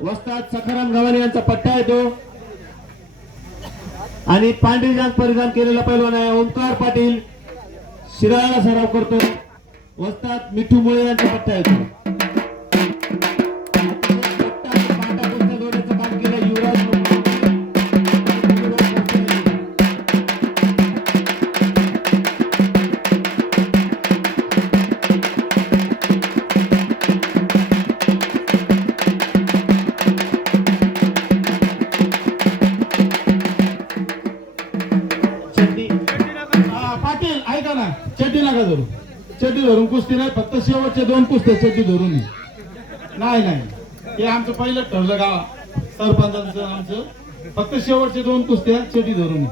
वस्ताद सखाराम गव्हाणे यांचा पट्टा येतो आणि पांढरी परिधान केलेला पैलवान आहे ओंकार पाटील. शिराळा सराव करतो. वस्ताद मिठू मुळे यांचा पट्टा येतो धरून कुस्ती नाही फक्त शेवटच्या दोन कुस्त्या शेवटी धरून नाही नाही. हे आमचं पहिलं ठरलं गाव. सरपंचांचं आमचं. फक्त शेवटचे दोन कुस्त्या चड्डी धरून ये.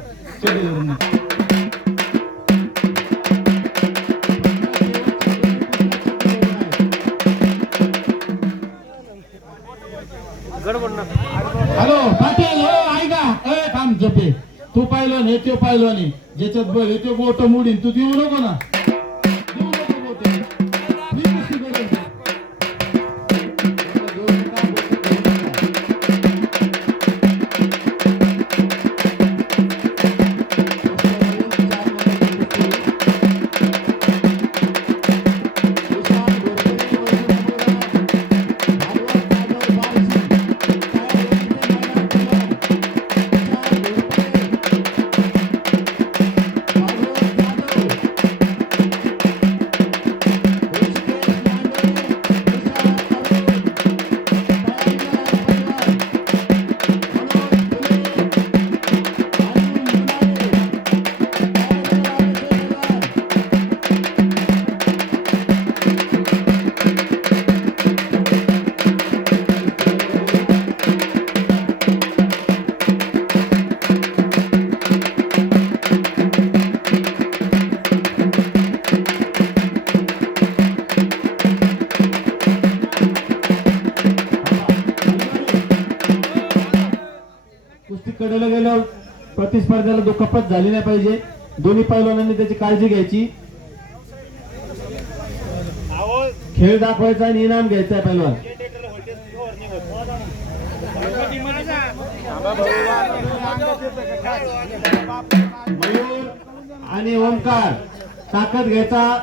धरून हॅलो पाटील हो ऐका. ए थांब जपे तू पाहिलो नाही तो पाहिलो नाही ज्याच्यात बघ हे तो गोट मुडीन तू देऊ नको. प्रतिस्पर्ध्याला दुखापत झाली नाही पाहिजे. दोन्ही पैलवानांनी त्याची काळजी घ्यायची. खेळ दाखवायचा आणि इनाम घ्यायचा आहे पैलवान. मयूर आणि ओंकार ताकद घ्यायचा.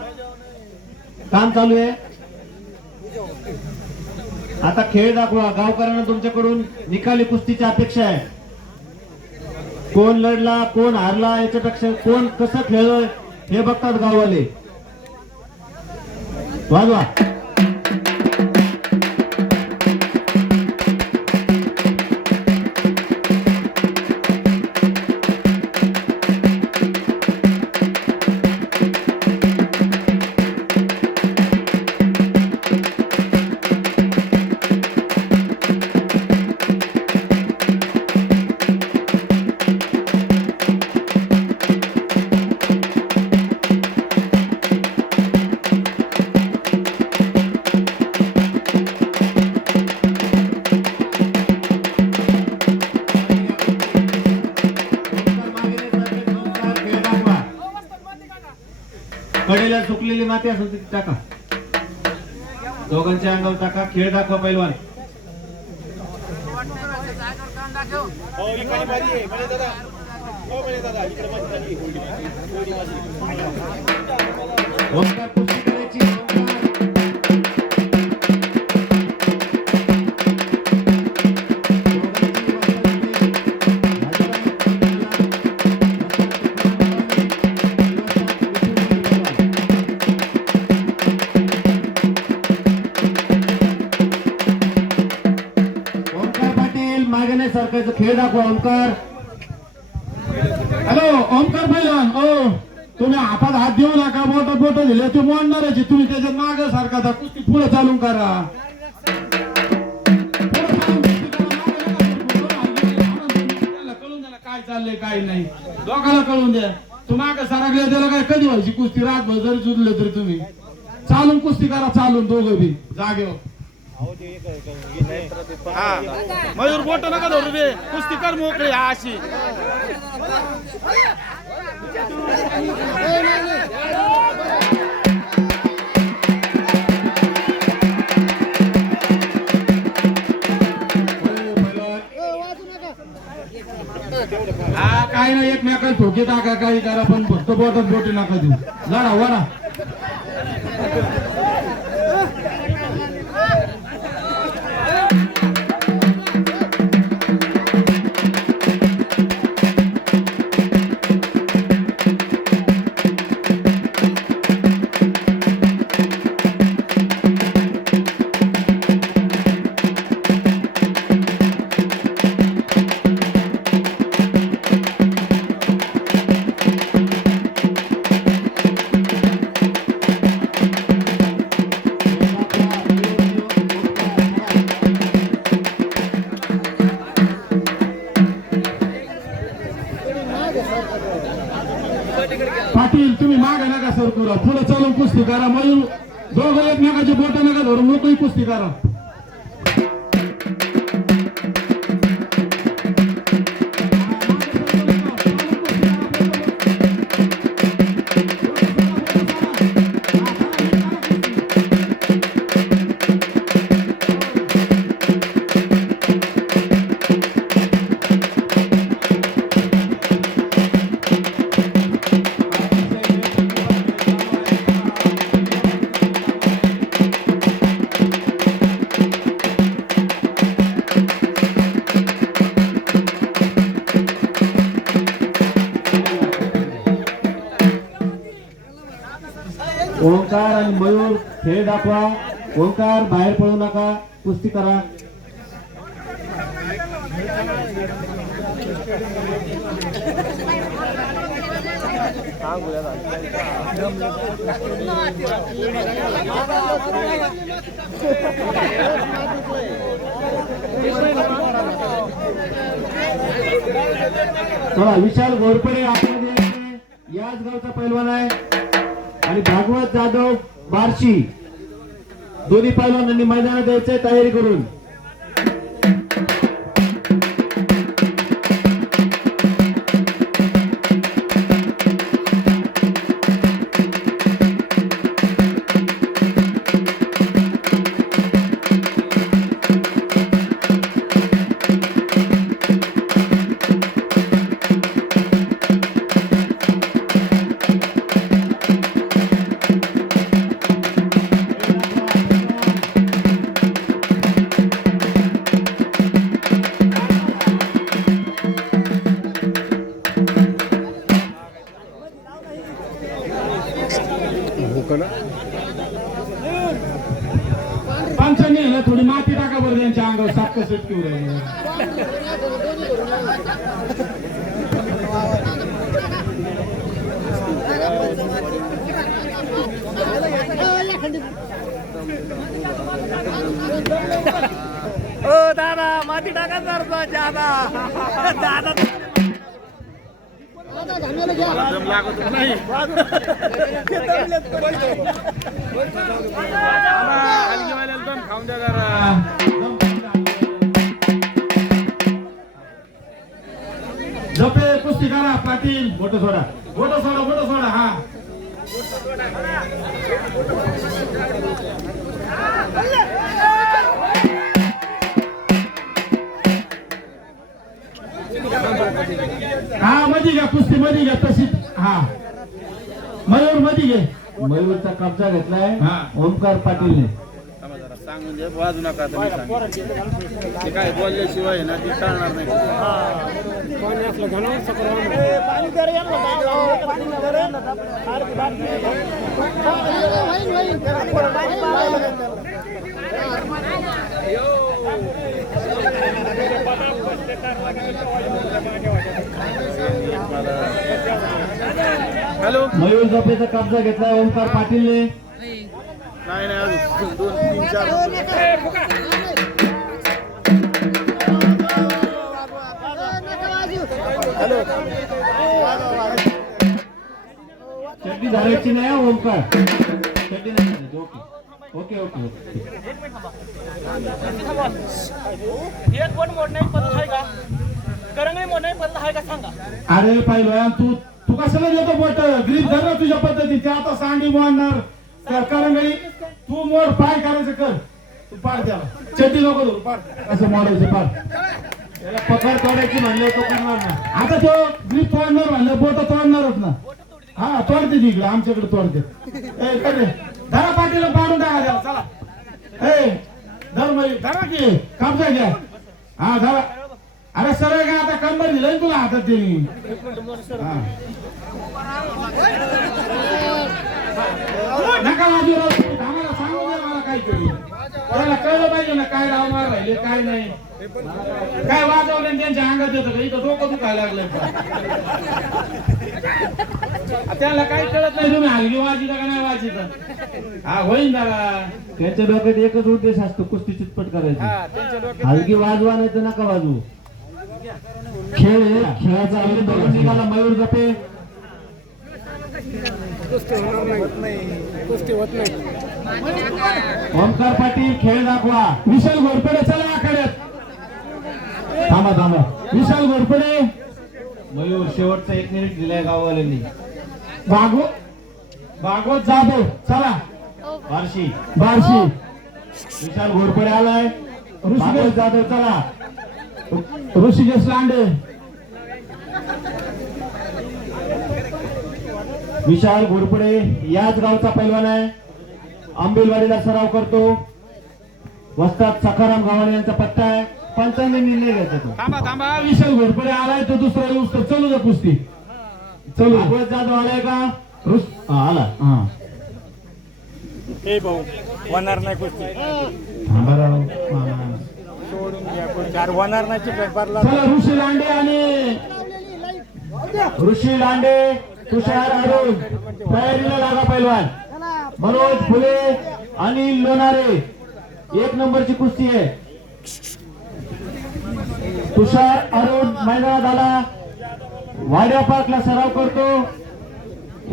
काम चालू आहे. आता खेळ दाखवा. गावकऱ्यांना तुमच्याकडून निकाली कुस्तीची अपेक्षा आहे. कोण लढला कोण हारला याच्यापेक्षा कोण कसं खेळलोय हे बघतात गाववाले. वाजवा. माती असेल ती टाका. दोघांच्या अंगावर टाका. खेळ दाखवा पैलवान. ओमकार ओमकार. हॅलो ओमकार पैलवान ओ तुम्ही हातात हात देऊ नका बोट बोट दिले ते मोडणारच तुम्ही त्याच्यात माग सारखा कुस्ती पुढे चालून करा. कळून द्या काय चाललंय काय नाही. दोघाला कळून द्या. तू माग त्याला काय कधी व्हायची कुस्ती? रातभर जरी जुडले तरी तुम्ही. चालून कुस्ती करा चालून दोघं बी. जागेवर. मयूर बोट नका धरू रे कुस्ती कर मोकळी हा अशी. हा काय ना एकमेकाला ठोके टाका काही करा पण फक्त बोटात बोटी नका देऊ. लढा वडा पाटील तुम्ही मागा नका सर करा पुढे चालून कुस्ती करा. मयूर दोघं एकमेकाची बोट नका धरून मोकळी कुस्ती करा. ओंकार बाहेर पडू नका. कुस्ती करा. विशाल घोरपडे आतमध्ये याच गावचा पैलवान आहे. आणि भागवत जाधव बार्शी. दोन्ही पैलवानांनी मैदानात यायचंय तयारी करून. ओ दादा माती टाका जर दादा दादा खाऊन द्या जपे कुस्ती करा पाटील. बोट सोडा. बोट सोडा बोट सोडा हा. हा मध्ये घ्या कुस्ती मध्ये घ्या तशी हा. मयूरमध्ये घे. मयूरचा कब्जा घेतलाय. हा. ओमकार पाटीलने. सांगून दे वाजू नका आता मी सांगेन. ते काय बोलल्याशिवाय ना ते टाळणार नाही हॅलो मयूर जोपेचा कब्जा घेतला ओमकार पाटीलने नाही नाही अजून. दोन तीन चार. चड्डी धरायची नाही हा, ओमकार चड्डी नाही. ओके. Okay okay okay. एक बोट मोडण्याची पद्धत आहे का? करंगळी मोडण्याची पद्धत आहे का? सांगा. अरे पहिलवान तू तू कशाला देतो बोट? ग्रीप धर ना तुझ्या पद्धतीचे आता सांडी मोडणार. कर- करंगळी तू मोर पाय करायचं कर. तू पाड त्याला. चड्डी नको धरू पाड. असं मोडायचं पाड. त्याला पकड तोडायची म्हणलं तो करणार ना आता तो ग्रीप तोडणार म्हणलं बोट तोडणारच ना. हा तोडते तिकडे आमच्याकडे तोडते. ए इकडे धरा पाटीला पाडून टाका त्याला चला. ए धर मग धरा की कापसा घ्या. हा धरा. अरे सरळ का आता कंबर दिलं तुला हातात त्यांनी नका वाजू राव तुम्ही. आम्हाला सांगू द्या मला काहीतरी त्याला कळलं पाहिजे ना काय लावणार राहिले काय नाही? काय वाजवलं त्यांच्या अंगात येतं का? इथं डोकं दुखायला लागलंय त्याला काही कळत नाही तुम्ही हलगी वाजिता का नाही वाजिता? हा होईन दादा. त्यांच्या डोक्यात एकच उद्देश असतो कुस्ती चितपट करायची. हलकी वाजवा नाही तर नका वाजवू. खेळ आहे, खेळाचा आनंद निघाला मयूर गपे ओमकार पाटील खेळ दाखवा. विशाल घोरपडे चला आखाड्यात. थांबा थांबा. विशाल घोरपडे. मयूर शेवटचा एक मिनिट दिलाय गाववाल्यांनी. भागव भागवत जाधव. चला. बार्शी. बारशी. विशाल घोरपडे आलाय. भागवत जाधव चला. ऋषिकेश लांडे. विशाल घोरपडे याच गावचा पैलवान आहे. आंबेलवाडीला सराव करतो. वस्ताद सखाराम गावाने यांचा पट्टा आहे. पंचांनी निर्णय घ्यायचा तो. विशाल घोरपडे आलाय तो दुसरा येऊस तर चलू द्या कुस्ती. चलू भागवत जाधव आलाय का? आला. हा. हे भाऊ होणार नाही कुस्ती. ऋषी लांडे आणि ऋषी लांडे तुषार अरुण तयारीला लागा पैलवान. मनोज फुले अनिल लोणारे. एक नंबरची कुस्ती आहे. तुषार अरुण मैदानात आला वाड्या पार्कला सराव करतो.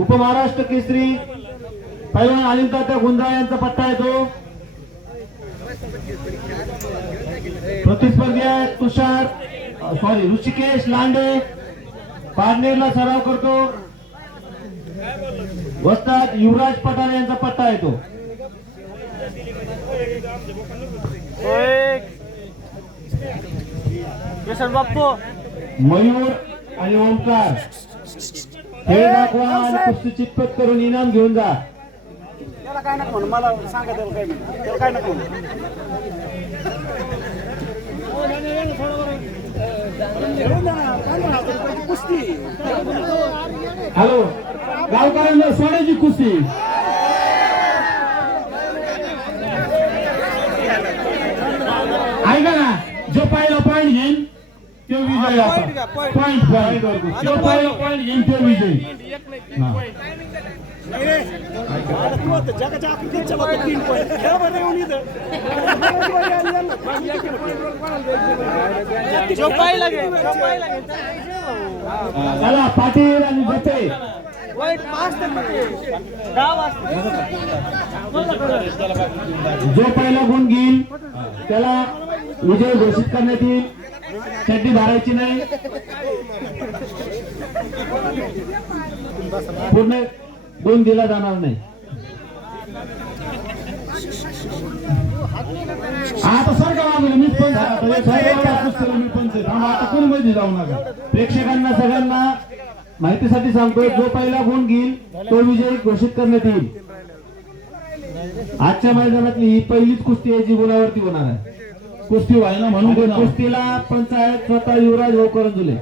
उपमहाराष्ट्र केसरी पहिला अलिंका त्या गुंजाळ यांचा पट्टा येतो. प्रतिस्पर्धी आहे तुषार सॉरी ऋषिकेश लांडे. पारनेरला सराव करतो. वस्ताद युवराज पठाण यांचा पट्टा येतो मयूर आणि ओंकार. खेळ दाखवा आणि कुस्ती चितपट करून इनाम घेऊन जा. त्याला काय नको मला सांगा त्याला काय त्याला काय नको कुस्ती. हॅलो. गावकऱ्यांना सोडायची कुस्ती. ऐका ना जो पहिला पॉईंट घेईन तो विजय. पॉईंट पॉईंट जो पहिला पॉईंट घेईन तो विजय. चला पाटील आणि जपे जो पहिला गुण घेईल त्याला विजय घोषित करण्यात येईल. चड्डी भरायची नाही. पूर्ण गुण दिला जाणार नाही. आता सारखा वागलं मी पण मी पण आता कोणी मध्ये जाऊ नका? प्रेक्षकांना सगळ्यांना माहितीसाठी सांगतो जो पहिला गुण घेईल तो विजय घोषित करण्यात येईल. आजच्या मैदानातली ही पहिलीच कुस्ती आहे जी गुणावरती होणार आहे. कुस्ती व्हायना म्हणून कुस्तीला पंचायत स्वतः युवराज भाऊ करंजुले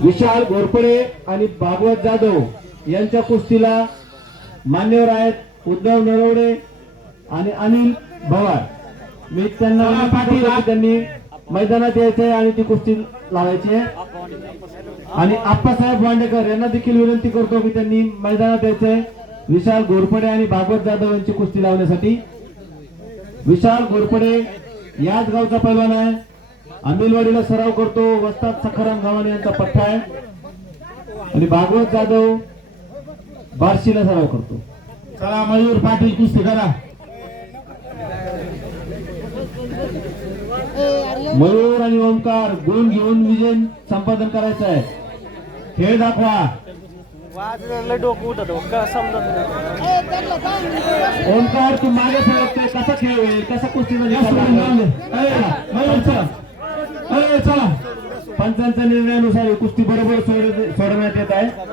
विशाल घोरपडे आणि भागवत जाधव यांच्या कुस्तीला मान्यवर आहेत उद्धव नरवडे आणि अनिल भवार. मी त्यांना की त्यांनी मैदानात यायचंय आणि ती कुस्ती लावायची आहे. आणि आप्पासाहेब वांडेकर यांना देखील विनंती करतो की त्यांनी मैदानात यायचंय विशाल घोरपडे आणि भागवत जाधव यांची कुस्ती लावण्यासाठी. विशाल घोरपडे याच गावचा पैलवान आहे. आंबिलवाडीला सराव करतो वस्ताद सखाराम गावाने यांचा पट्टा आहे. आणि भागवत जाधव बार्शीला सराव करतो. चला मयूर पाटील कुस्ती करा. मयूर आणि ओंकार गुण घेऊन विजय संपादन करायचं आहे. खेळ दाखवा. डोकं नाही? ओंकार तू मागे सरकतोय कसा खेळ होईल? कसा. अय, मयूर चला पंचांच्या निर्णयानुसार कुस्ती बरोबर सोडण्यात येत आहे.